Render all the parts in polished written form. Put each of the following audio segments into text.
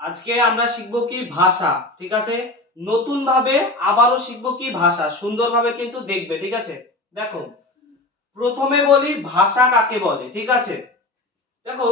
আজকে আমরা শিখবো কি ভাষা, ঠিক আছে। নতুন ভাবে আবারও শিখবো কি ভাষা, সুন্দরভাবে কিন্তু দেখবে, ঠিক আছে। দেখো, প্রথমে বলি ভাষা কাকে বলে, ঠিক আছে। দেখো,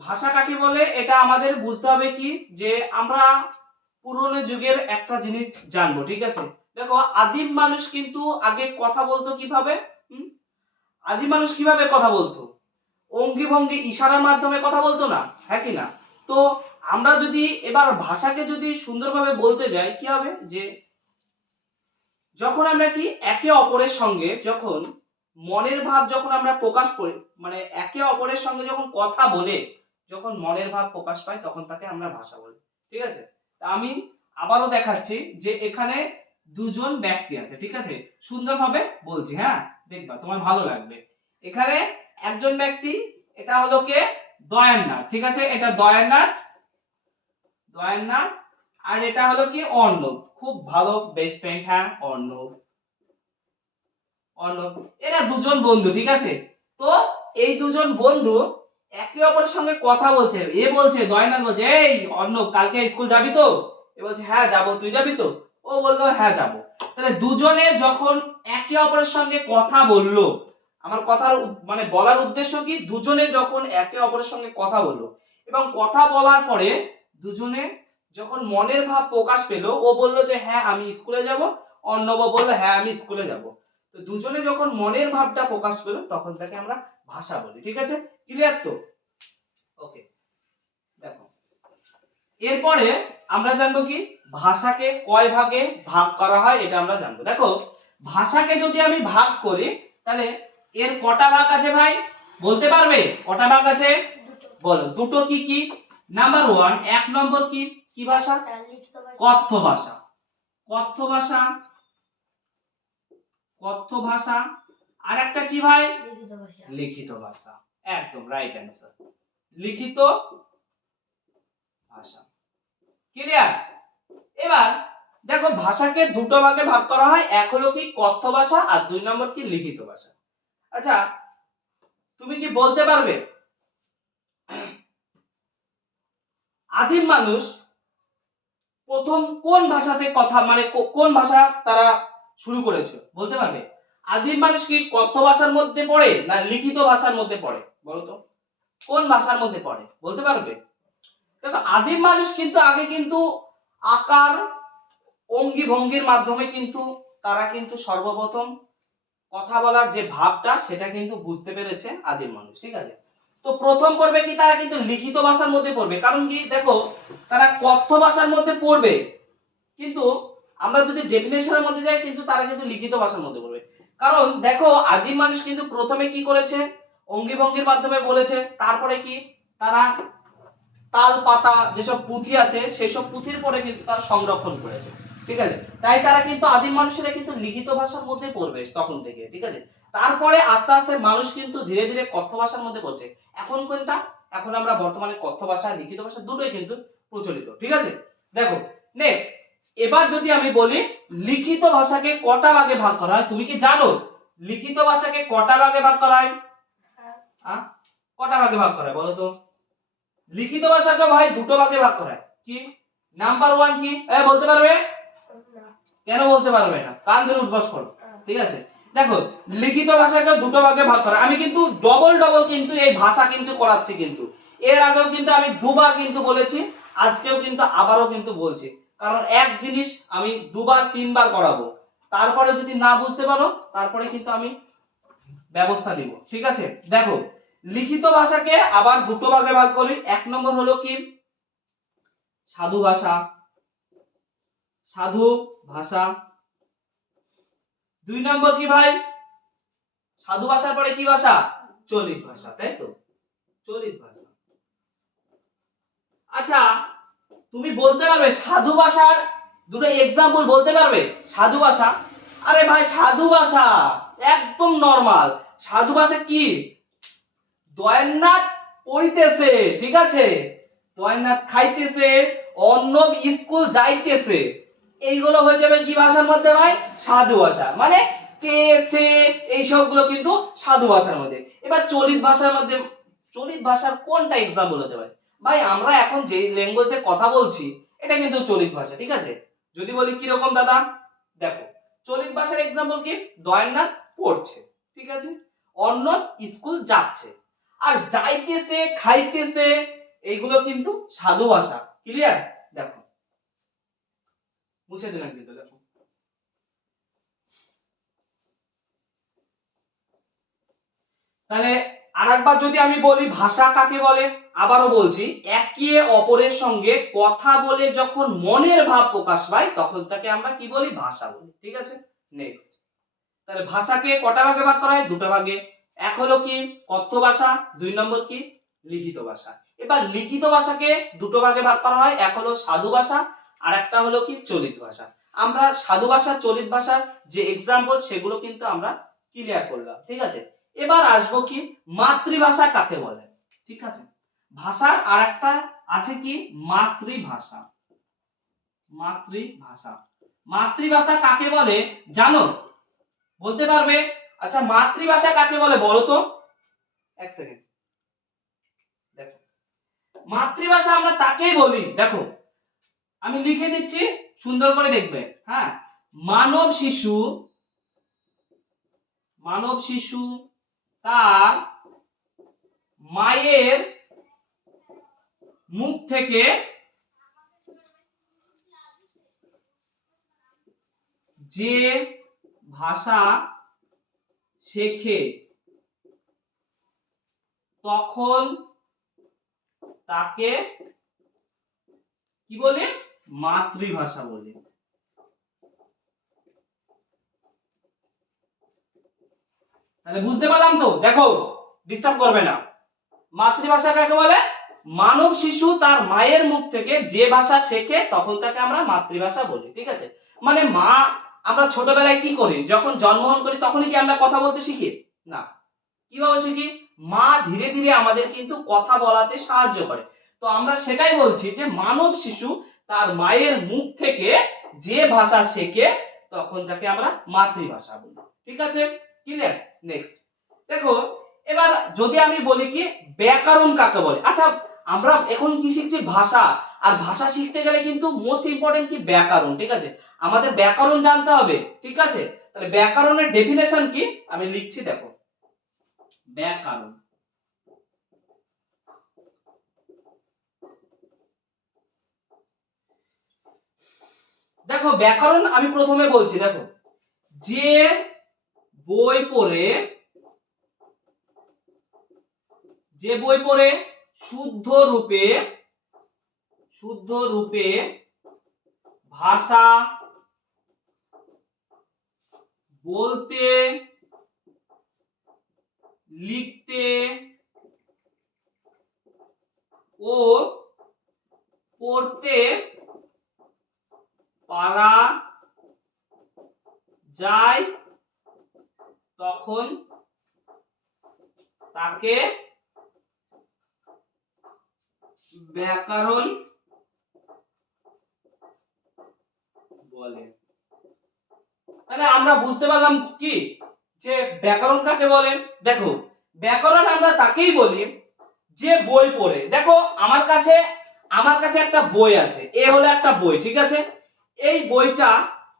ভাষা কাকে বলে এটা আমাদের বুঝতে হবে কি, যে আমরা পুরনো যুগের একটা জিনিস জানবো, ঠিক আছে। দেখো, আদিম মানুষ কিন্তু আগে কথা বলতো কিভাবে। হুম? আদিম মানুষ কিভাবে কথা বলতো? অঙ্গি ভঙ্গি ইশারার মাধ্যমে কথা বলতো না, হ্যাঁ কি না? তো আমরা যদি এবার ভাষাকে যদি সুন্দরভাবে বলতে যাই, কি হবে, যে যখন আমরা কি একে অপরের সঙ্গে যখন মনের ভাব যখন আমরা প্রকাশ করি, মানে একে অপরের সঙ্গে যখন কথা বলে যখন মনের ভাব প্রকাশ পায়, তখন তাকে আমরা ভাষা বলি, ঠিক আছে। তা আমি আবারও দেখাচ্ছি যে এখানে দুজন ব্যক্তি আছে, ঠিক আছে। সুন্দরভাবে বলছি, হ্যাঁ, দেখবা তোমার ভালো লাগবে। এখানে একজন ব্যক্তি, এটা হলো কে, দয়াননাথ, ঠিক আছে। এটা দয়াননাথ, দয়াননাথ। আর এটা হলো কি অর্ণব, খুব ভালো বেস্ট ফ্রেন্ড, হ্যাঁ, অর্ণব, অর্ণব। এরা দুজন বন্ধু, ঠিক আছে। তো এই দুজন বন্ধু একে অপরের সঙ্গে কথা বলছে। এ বলছে, দয়াননাথ বলছে, এই অর্ণব, কালকে স্কুল যাবি তো? এ বলছে, হ্যাঁ যাবো, তুই যাবি তো? ও বললো, হ্যাঁ যাবো। তাহলে দুজনে যখন একে অপরের সঙ্গে কথা বললো, আমার কথার মানে বলার উদ্দেশ্য কি, দুজনে যখন একে অপরের সঙ্গে কথা বললো এবং কথা বলার পরে দুজনে যখন মনের ভাব প্রকাশ পেল, ও বলল যে হ্যাঁ আমি স্কুলে যাব, অর্ণব বলল হ্যাঁ আমি স্কুলে যাব। তো দুজনে যখন মনের ভাবটা প্রকাশ পেল, তখন তাকে আমরা ভাষা বলি, ঠিক আছে। ক্লিয়ার তো? ওকে, দেখো, এরপরে আমরা জানবো কি ভাষাকে কয় ভাগে ভাগ করা হয়, এটা আমরা জানবো। দেখো, ভাষাকে যদি আমি ভাগ করি, তাহলে এর কটা ভাগ আছে ভাই, বলতে পারবে কটা ভাগ আছে? বলো দুটো। কি কি? নাম্বার ওয়ান, এক নম্বর কি, কি ভাষা? কথ্য ভাষা, কথ্য ভাষা, কথ্য ভাষা। আর একটা কি ভাই? লিখিত ভাষা। একদম রাইট অ্যান্সার, লিখিত ভাষা। ক্লিয়ার? এবার দেখো, ভাষাকে দুটো ভাগে ভাগ করা হয়, এক হলো কি কথ্য ভাষা আর দুই নম্বর কি লিখিত ভাষা। আচ্ছা, তুমি কি বলতে পারবে আদিম মানুষ প্রথম কোন ভাষাতে কথা, মানে কোন ভাষা তারা শুরু করেছে, বলতে পারবে? আদিম মানুষ কি কথ্য ভাষার মধ্যে পড়ে না লিখিত ভাষার মধ্যে পড়ে, বলো তো? কোন ভাষার মধ্যে পড়ে, বলতে পারবে? দেখো, আদিম মানুষ কিন্তু আগে কিন্তু আকার অঙ্গি ভঙ্গির মাধ্যমে কিন্তু তারা কিন্তু সর্বপ্রথম কথা বলার যে ভাবটা সেটা কিন্তু বুঝতে পেরেছে আদিম মানুষ, ঠিক আছে। তো প্রথম পর্বে কি তারা কিন্তু লিখিত ভাষার মধ্যে পড়বে, কারণ কি দেখো, তারা কথ্য ভাষার মধ্যে পড়বে, কিন্তু আমরা যদি ডেফিনেশনের মধ্যে যাই, কিন্তু তারা কিন্তু লিখিত ভাষার মধ্যে পড়বে। কারণ দেখো, আদিম মানুষ কিন্তু প্রথমে কি করেছে, অঙ্গি ভঙ্গির মাধ্যমে বলেছে, তারপরে কি তারা তাল পাতা যেসব পুঁথি আছে সেসব পুঁথির পরে কিন্তু তারা সংরক্ষণ করেছে, ঠিক আছে। তাই তারা কিন্তু আদিম মানুষেরা কিন্তু লিখিত ভাষার মধ্যে পড়বে তখন থেকে, ঠিক আছে। তারপরে আস্তে আস্তে মানুষ কিন্তু ধীরে ধীরে কথ্য ভাষার মধ্যে পড়ছে। এখন কোনটা? এখন আমরা বর্তমানে কথ্য ভাষা লিখিত ভাষা দুটোই কিন্তু প্রচলিত, ঠিক আছে। দেখো, নেক্সট, এবার যদি আমি বলি লিখিত ভাষাকে কটা ভাগে ভাগ করা হয়, তুমি কি জানো লিখিত ভাষাকে কটা ভাগে ভাগ করা হয়? কটা ভাগে ভাগ করা হয় বলো তো? লিখিত ভাষাকে ভাই দুটো ভাগে ভাগ করা হয়। কি? নাম্বার ওয়ান কি, বলতে পারবে? কেন বলতে পারবে না? কান ধরে উঠবস করো, ঠিক আছে। দেখো, লিখিত ভাষাকে দুটো ভাগে ভাগ করা, আমি কিন্তু ডবল ডবল কিন্তু এই ভাষা কিন্তু করাচ্ছি, কিন্তু এর আগেও কিন্তু আমি দুবার কিন্তু বলেছি, আজকেও কিন্তু আবারও কিন্তু বলছি, কারণ এক জিনিস আমি দুবার তিনবার করাবো, তারপরে যদি না বুঝতে পারো তারপরে কিন্তু আমি ব্যবস্থা নিব, ঠিক আছে। দেখো, লিখিত ভাষাকে আবার দুটো ভাগে ভাগ করি। এক নম্বর হলো কি সাধু ভাষা, সাধু ভাষা। দুই নম্বর কি ভাই? সাধু ভাষার পরে কি ভাষা? চলিত ভাষা, তাই তো, চলিত ভাষা। আচ্ছা, তুমি বলতে পারবে সাধু ভাষার দুটো এক্সাম্পল বলতে পারবে? সাধু ভাষা, আরে ভাই সাধু ভাষা একদম নরমাল। সাধু ভাষা কি? দয়াননাথ পড়িতেছে, ঠিক আছে, দয়াননাথ খাইতেছে, অর্ণব স্কুল যাইতেছে, এইগুলো হয়ে যাবে কি ভাষার মধ্যে ভাই? সাধু ভাষা। মানে কে সে এই সবগুলো কিন্তু সাধু ভাষার মধ্যে। এবার চলিত ভাষার মধ্যে, চলিত ভাষার কোনটা এক্সাম্পল হতে পারে? ভাই আমরা এখন যে ল্যাঙ্গুয়েজে কথা বলছি এটা কিন্তু চলিত ভাষা, ঠিক আছে। যদি বলি কি রকম দাদা, দেখো চলিত ভাষার एग्जांपल কি, দয়নাথ পড়ছে, ঠিক আছে, অর্ণব স্কুল যাচ্ছে, আর যাইতেছে খাইতেছে এইগুলো কিন্তু সাধু ভাষা। ক্লিয়ার? দেখো মুছে দিলাম কিন্তু, দেখো তাহলে আরেকবার যদি আমি বলি ভাষা কাকে বলে, আবারও বলছি, একে অপরের সঙ্গে কথা বলে যখন মনের ভাব প্রকাশ পায় তখন তাকে আমরা কি বলি, ভাষা বলি, ঠিক আছে। নেক্সট, তাহলে ভাষাকে কটা ভাগে ভাগ করা হয়, দুটো ভাগে। এক হলো কি কথ্য ভাষা, দুই নম্বর কি লিখিত ভাষা। এবার লিখিত ভাষাকে দুটো ভাগে ভাগ করা হয়, এক হলো সাধু ভাষা আর একটা হলো কি চলিত ভাষা। আমরা সাধু ভাষা চলিত ভাষার যে एग्जांपल সেগুলো কিন্তু আমরা ক্লিয়ার করলাম, ঠিক আছে। এবার আসবো কি মাতৃভাষা কাকে বলে, ঠিক আছে। ভাষার আরেকটা আছে কি মাতৃভাষা। মাতৃভাষা, মাতৃভাষা কাকে বলে জানো, বলতে পারবে? আচ্ছা মাতৃভাষা কাকে বলে বলো তো, এক সেকেন্ড। দেখো মাতৃভাষা আমরা তাকেই বলি, দেখো আমি লিখে দিচ্ছি সুন্দর করে দেখবে, হ্যাঁ। মানব শিশু, মানব শিশু তার মায়ের মুখ থেকে যে ভাষা শেখে তখন তাকে কি বলে, মাতৃভাষা বলে। তাহলে বুঝতে পারলাম তো, দেখো ডিস্টার্ব করবে না। মাতৃভাষা কাকে বলে, মানব শিশু তার মায়ের মুখ থেকে যে ভাষা শেখে তখন তাকে আমরা মাতৃভাষা বলি, ঠিক আছে। মানে মা, আমরা ছোটবেলায় কি করি, যখন জন্মগ্রহণ করি তখনই কি আমরা কথা বলতে শিখি না, কিভাবে শিখি, মা ধীরে ধীরে আমাদের কিন্তু কথা বলাতে সাহায্য করে। তো আমরা সেটাই বলছি যে মানব শিশু তার মায়ের মুখ থেকে যে ভাষা শেখে তখন তাকে আমরা মাতৃভাষা বলি, ঠিক আছে। ক্লিয়ার? নেক্সট দেখো, এবার যদি আমি বলি কি ব্যাকরণ কাকে বলে। আচ্ছা আমরা এখন কি শিখছি, ভাষা, আর ভাষা শিখতে গেলে কিন্তু মোস্ট ইম্পর্টেন্ট কি ব্যাকরণ, ঠিক আছে। আমাদের ব্যাকরণ জানতে হবে, ঠিক আছে। তাহলে ব্যাকরণের ডেফিনেশন কি আমি লিখছি, দেখো ব্যাকরণ, দেখো ব্যাকরণ আমি প্রথমে বলছি, দেখো যে বই পড়ে, যে বই পড়ে শুদ্ধ রূপে, শুদ্ধ রূপে ভাষা বলতে লিখতে ও পড়তে পারা যায় তখন তাকে ব্যাকরণ বলে। তাহলে আমরা বুঝতে পারলাম কি যে ব্যাকরণ কাকে বলে। দেখো ব্যাকরণ আমরা তাকেই বলি যে বই পড়ে, দেখো আমার কাছে একটা বই আছে, এ হলো একটা বই, ঠিক আছে। এই বইটা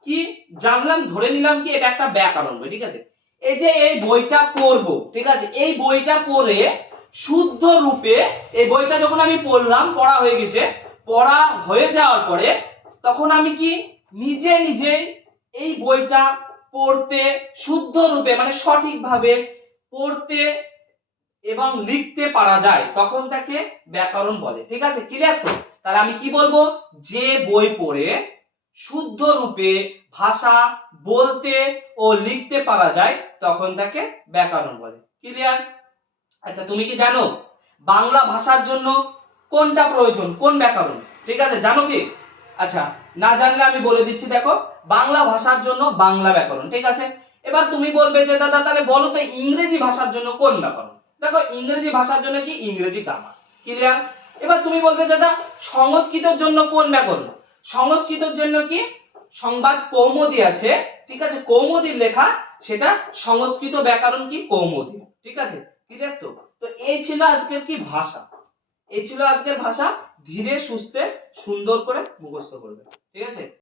কি জানলাম, ধরে নিলাম কি এটা একটা ব্যাকরণ বই, ঠিক আছে। এই যে এই বইটা পড়বো, ঠিক আছে, এই বইটা পড়ে শুদ্ধ রূপে, এই বইটা যখন আমি পড়লাম, পড়া হয়ে গেছে, পড়া হয়ে যাওয়ার পরে তখন আমি কি নিজে নিজেই এই বইটা পড়তে শুদ্ধ রূপে মানে সঠিকভাবে পড়তে এবং লিখতে পারা যায় তখন তাকে ব্যাকরণ বলে, ঠিক আছে। ক্লিয়ার তো? তাহলে আমি কি বলবো, যে বই পড়ে শুদ্ধ রূপে ভাষা বলতে ও লিখতে পারা যায় তখন তাকে ব্যাকরণ বলে। ক্লিয়ার? আচ্ছা তুমি কি জানো বাংলা ভাষার জন্য কোনটা প্রয়োজন, কোন ব্যাকরণ, ঠিক আছে, জানো কি? আচ্ছা না জানলে আমি বলে দিচ্ছি, দেখো বাংলা ভাষার জন্য বাংলা ব্যাকরণ, ঠিক আছে। এবার তুমি বলবে যে দাদা তাহলে বলো তো ইংরেজি ভাষার জন্য কোন ব্যাকরণ। দেখো ইংরেজি ভাষার জন্য কি ইংরেজি গ্রামার। ক্লিয়ার? এবার তুমি বলবে দাদা সংস্কৃতের জন্য কোন ব্যাকরণ, সংস্কৃতের জন্য কি সংবাদ কৌমুদি আছে, ঠিক আছে, কৌমুদির লেখা, সেটা সংস্কৃত ব্যাকরণ কি কৌমুদি, ঠিক আছে। ক্লিয়ার তো? তো এই ছিল আজকের কি ভাষা, এই ছিল আজকের ভাষা। ধীরে সুস্থে সুন্দর করে মুখস্থ করবে, ঠিক আছে।